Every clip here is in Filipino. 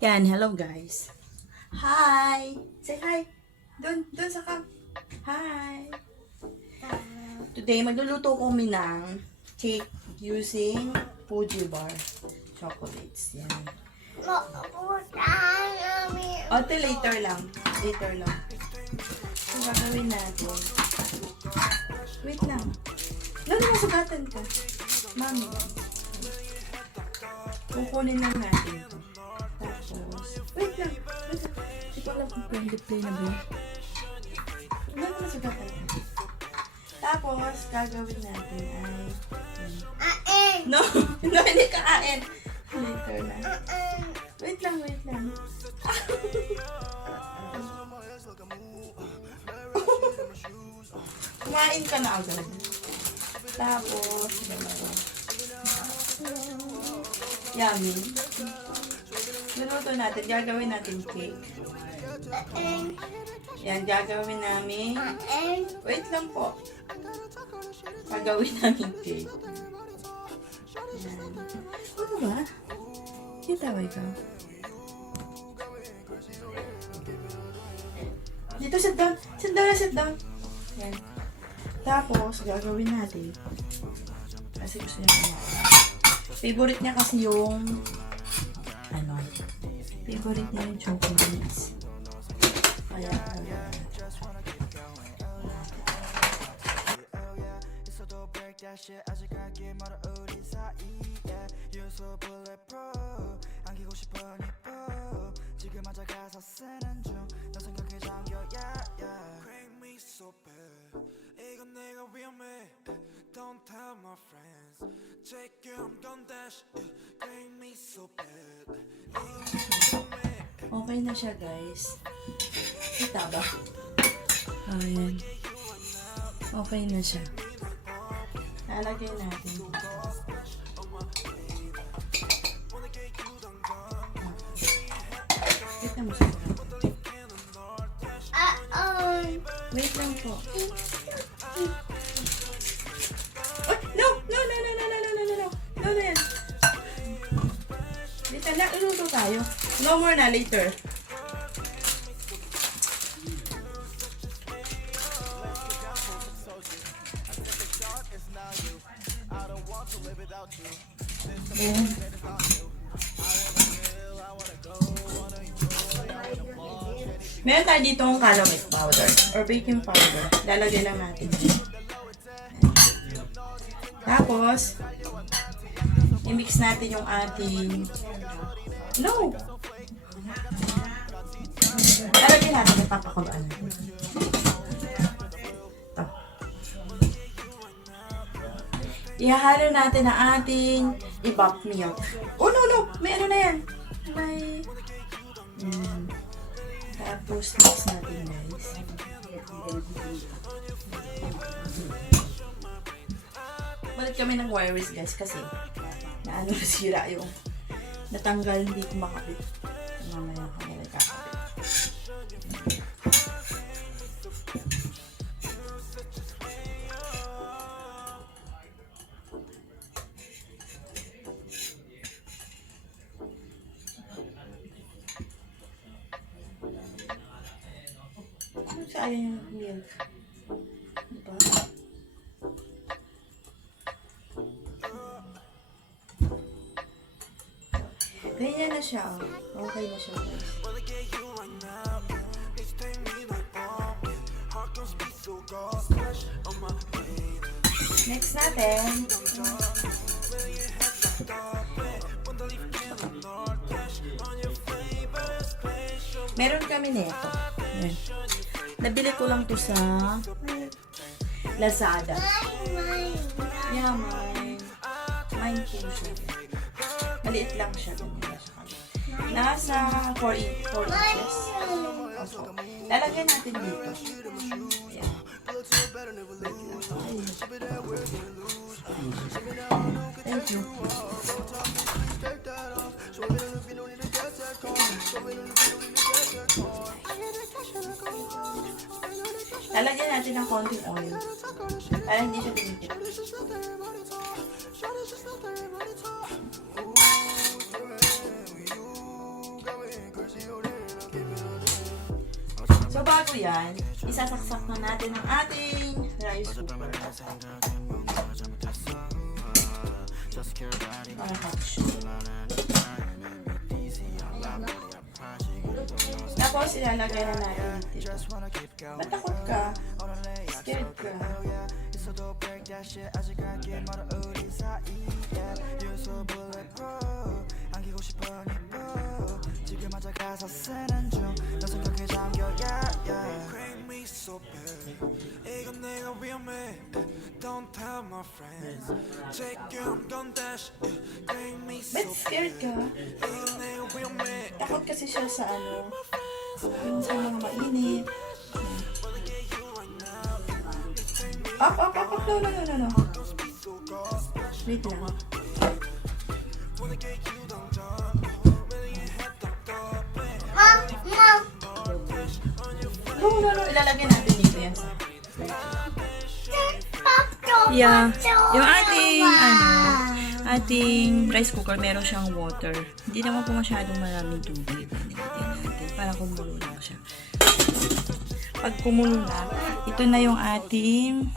Yan, hello guys. Hi! Say hi! Doon sa cam. Hi! Today, magluluto kami ng cake using Fuji Bar chocolates. Yan. Ate, later lang. Later lang. So, gagawin natin. Wait lang. Masugatan ka. Mami. Kukunin lang natin ito. Tapos, wait lang. Hindi ko alam kung pwede play na ba. Masugatan ka. Tapos, gagawin natin ay... No! No, hindi ka kain. Later na. Wait lang. Kumain ka na agad. Tapos, yummy. Luto natin. Gagawin natin cake. Yan, gagawin namin. Wait lang po. Gagawin namin cake. Yan. Ano ba? Kitaway ka. Dito, sit down. Sit down. Yan. Tapos, gagawin natin. Kasi gusto niya kumain. Favorite niya kasi yung favorite niya yung chocolates. Kaya, Don't tell my friends. Check it, I'm gon' dash it. Bring me so bad. okay na siya, guys. Kita ba? Ayan. Okay na siya. Lalagay natin dito. Kita mo siya. Wait lang po. No, yan. Dito na, iluto tayo. No more na, later. Meron tayo dito ang calamine powder or baking powder. Lalagay lang natin. Tapos, i-mix natin yung ating... No! Lalagyan natin, napapakulaan natin. Ito. Ihahalo natin ang ating ibap milk. Oh, no! May ano na yan. May... Tapos, mix natin, guys. Balit kami ng wires, guys, kasi nasira yung natanggal, hindi ko makapit. Mamaya kami nagkakapit. Sayang yung milk. Diba? Ganyan na siya. Okay na siya, guys. Next natin. Meron kami nito. Ayan. Nabili ko lang to sa Lazada. Yeah, mine po siya. Maliit lang siya. Nasa 4 inches. Okay. Lalagyan natin dito. Ayan. Thank you. Lalagyan natin ng konting oil para hindi siya dumikit. So, bago yan, isasaksak na natin ang ating rice cooker. Para catch. Tapos, ilalagay na natin dito. Ba't takot ka? Scared ka? Ba't scared ka? Takot kasi siya sa ano, yung sa mga mainit. Up. No. Wait lang. No. Ilalagay natin dito yan sa... Yeah. Yung ating rice cooker, meron siyang water. Hindi naman po masyadong maraming tubig. Nilagay natin para kumulo lang siya. Pag kumulo na, ito na yung ating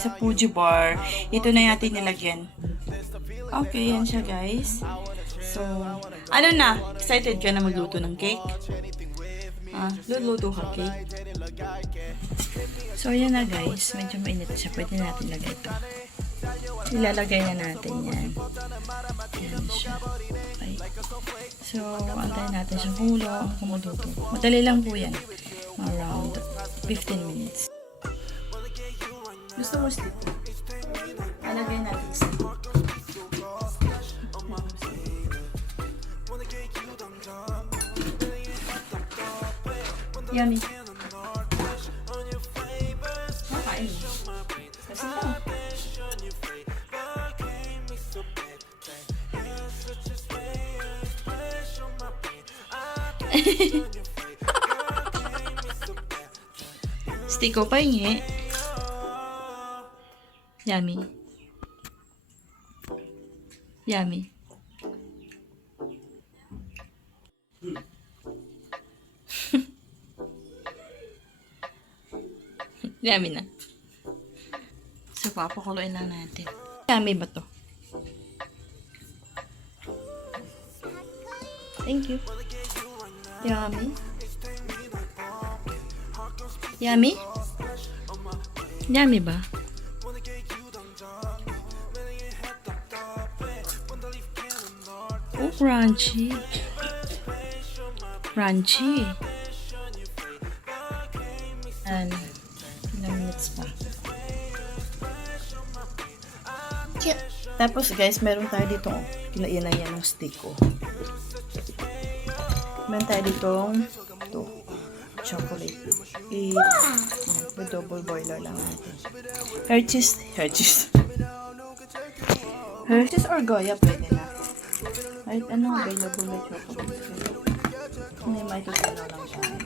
sa Fuji bar. Ito na yung ating nilagyan. Okay, yan siya guys. So, ano na? Excited ka na magluto ng cake? Luluto ka cake? So, ayan na guys. Medyo mainit siya. Pwede natin lagay ito. Ilalagay na natin yan. Yan siya. Okay. So, antayin natin siyang kumulo. Kumuduto. Madali lang po yan. Around 15 minutes. Gusto mo stick? Alagay natin stick. Yummy. Makain. Kasi ito. Stick ko pa hingi. Yummy. Yummy. Yummy na. So, papakuloyin lang natin. Yummy ba to? Thank you. Yummy. Yummy? Yummy ba? Oh, crunchy. Crunchy. And ilang minutes pa. Tapos guys, meron tayo dito. Kinainan yan ng stick ko. Meron tayo ditong chocolate. Double boiler lang natin. Hershey's or Goya pwede na. Kahit anong available na chocolate. Hindi may tutulong lang tayo.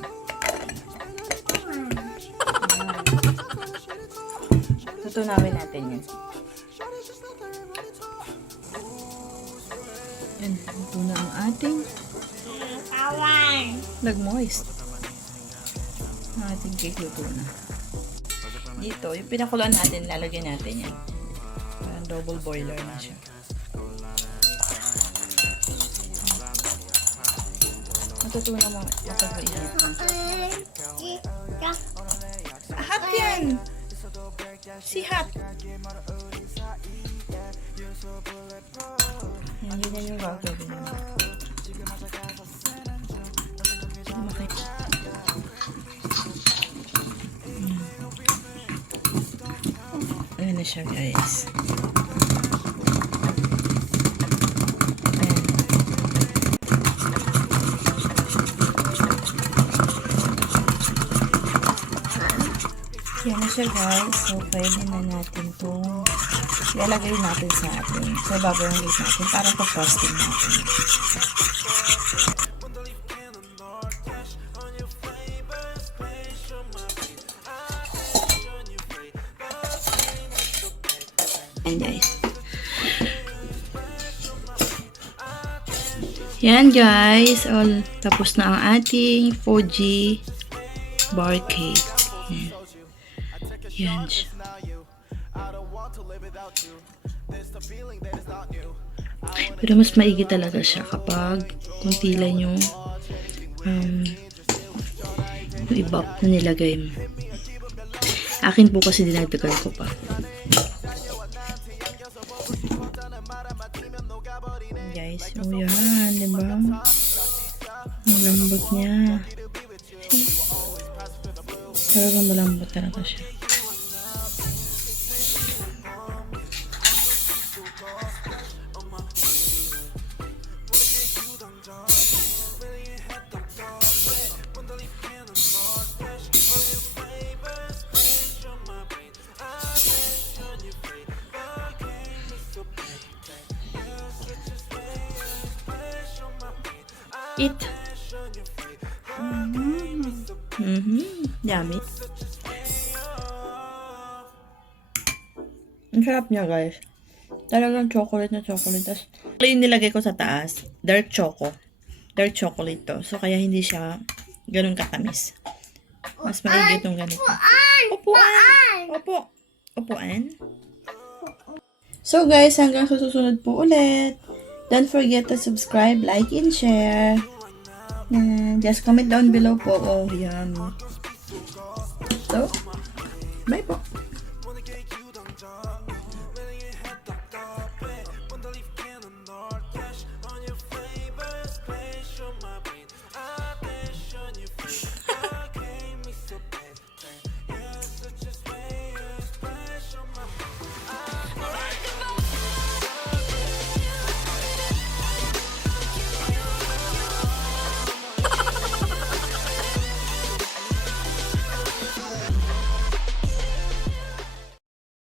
Tutunawin natin yun. Yan, ito na ang ating nag-moist. Ang ating cake luto na. Dito, yung pinakulaan natin, lalagyan natin yan. Parang double boiler na siya. Matutunan mo kapag mainit na. Hot yan! Si hot! Yan, yun yung gagawin mo. Ayan na siya guys. Yan na siya guys. So, pwede na natin itong ilalagay natin sa atin. Sa bago yung gate natin para pa-frosting natin. Yan guys. Yan guys. All, tapos na ang ating Fuji bar cake. Yan. Yan siya. Pero mas maigi talaga siya kapag kunti lang yung iba na nilagay mo. Akin po kasi dinagdagan ko pa. Guys, oh yan, diba? Ang lambot niya. Talagang malambot talaga siya. Eat. Yummy. Ang sarap niya, guys. Talagang chocolate na chocolate. Tapos, yung nilagay ko sa taas, dark choco. Dark chocolate to. So, kaya hindi siya ganun katamis. Mas maigi itong ganito. Upuan! Opo. Upuan. So, guys, hanggang sa susunod po ulit. Don't forget to subscribe, like, and share. And just comment down below po. Oh, yummy. So, bye po.